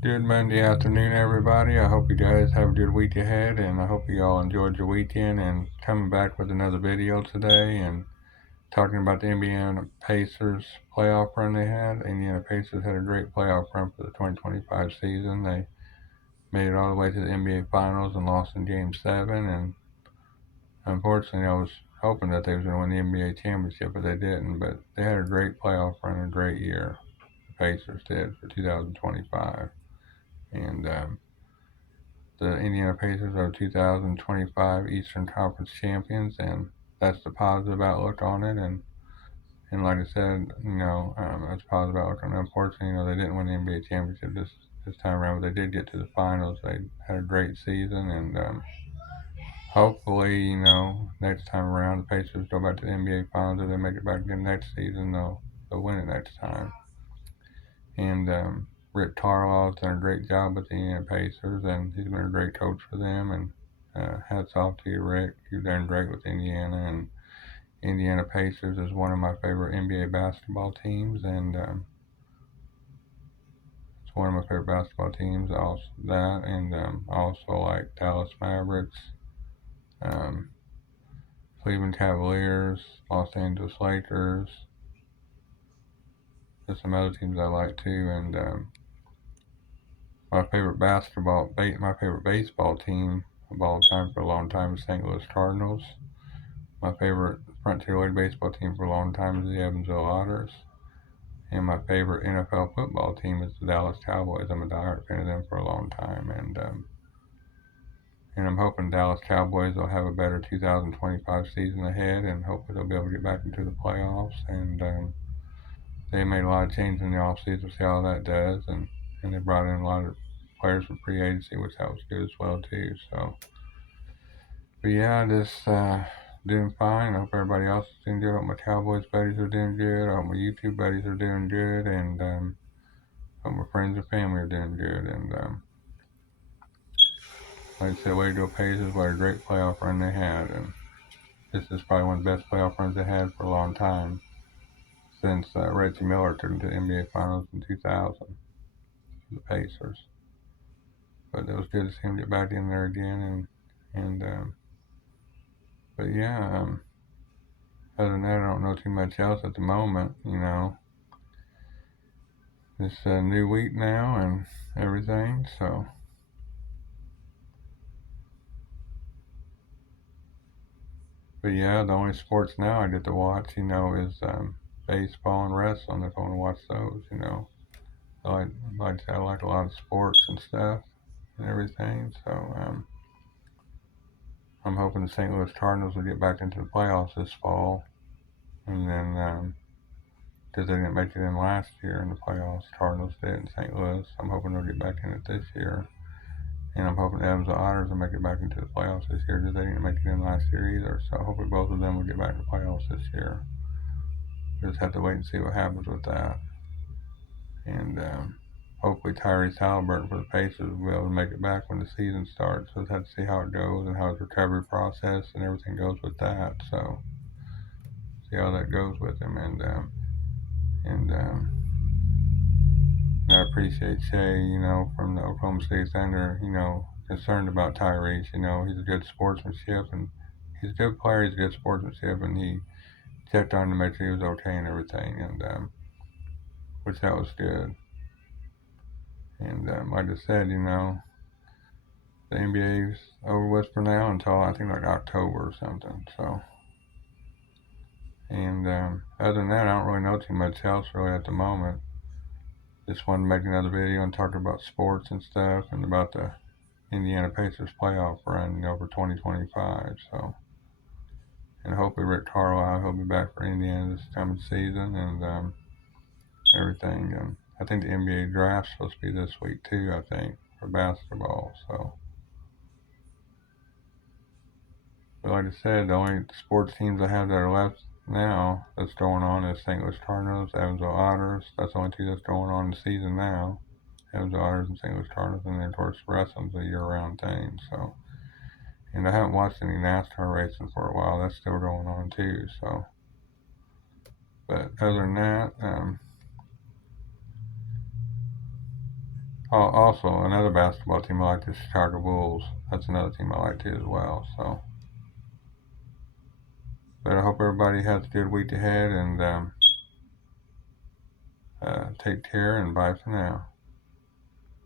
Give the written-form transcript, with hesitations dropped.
Good Monday afternoon, everybody. I hope you guys have a good week ahead, and I hope you all enjoyed your weekend. And coming back with another video today, and talking about the Indiana Pacers playoff run they had. Indiana Pacers had a great playoff run for the 2025 season. They made it all the way to the NBA Finals and lost in Game 7. And unfortunately, I was hoping that they was going to win the NBA championship, but they didn't. But they had a great playoff run, a great year. The Pacers did for 2025, and the Indiana Pacers are 2025 Eastern Conference champions, and that's the positive outlook on it. And like I said, that's a positive outlook on it. Unfortunately, they didn't win the NBA championship this time around, but they did get to the finals. They had a great season, and hopefully, next time around, the Pacers go back to the NBA finals. If they make it back again next season, they'll win it next time. And Rick Carlisle's done a great job with the Indiana Pacers, and he's been a great coach for them. And hats off to you, Rick. You've done great with Indiana. And Indiana Pacers is one of my favorite NBA basketball teams, and it's one of my favorite basketball teams. Also that, and I also like Dallas Mavericks, um, Cleveland Cavaliers, Los Angeles Lakers. There's some other teams I like too, and my favorite baseball team of all time for a long time is St. Louis Cardinals. My favorite Frontier League baseball team for a long time is the Evansville Otters. And my favorite NFL football team is the Dallas Cowboys. I'm a diehard fan of them for a long time, and I'm hoping Dallas Cowboys will have a better 2025 season ahead, and hopefully they'll be able to get back into the playoffs. And they made a lot of changes in the offseason. We'll see how that does, and they brought in a lot of players from free agency, which that was good as well too. So, but yeah, just doing fine. I hope everybody else is doing good. I hope my Cowboys buddies are doing good. I hope my YouTube buddies are doing good, and hope my friends and family are doing good. And like I said, way to go Pacers! What a great playoff run they had, and this is probably one of the best playoff runs they had for a long time since Reggie Miller took them to the NBA Finals in 2000. The Pacers, but it was good to see him get back in there again, and but yeah. Other than that, I don't know too much else at the moment. It's a new week now and everything. So, but yeah, the only sports now I get to watch, is baseball and wrestling. If I want to watch those, I I like a lot of sports and stuff and everything. So, I'm hoping the St. Louis Cardinals will get back into the playoffs this fall, and then because they didn't make it in last year in the playoffs, Cardinals did in St. Louis. I'm hoping they'll get back in it this year. And I'm hoping the Evansville Otters will make it back into the playoffs this year because they didn't make it in last year either. So hopefully both of them will get back to the playoffs this year. We just have to wait and see what happens with that. And hopefully Tyrese Halliburton for the Pacers will be able to make it back when the season starts. So we'll have to see how it goes and how his recovery process and everything goes with that. So see how that goes with him. And I appreciate Shay, from the Oklahoma State Thunder, concerned about Tyrese. He's a good sportsmanship and he's a good player. He's a good sportsmanship, and he checked on him to make sure he was okay and everything, and which that was good. And like I said, the NBA's over with for now until I think like October or something. So, and other than that, I don't really know too much else really at the moment. Just wanted to make another video and talk about sports and stuff and about the Indiana Pacers playoff run, for 2025. So, and hopefully Rick Carlisle will be back for Indiana this coming season and everything. And I think the NBA draft's supposed to be this week too. I think for basketball. So, but like I said, the only sports teams I have that are left now that's going on is St. Louis Cardinals, Evansville Otters. That's the only two that's going on in the season now. Evansville Otters and St. Louis Cardinals, and then of course wrestling's a year-round thing. So. And I haven't watched any NASCAR racing for a while. That's still going on too. So, but other than that, Also, another basketball team I like is Chicago Bulls. That's another team I like too as well. So, but I hope everybody has a good week ahead, and take care and bye for now.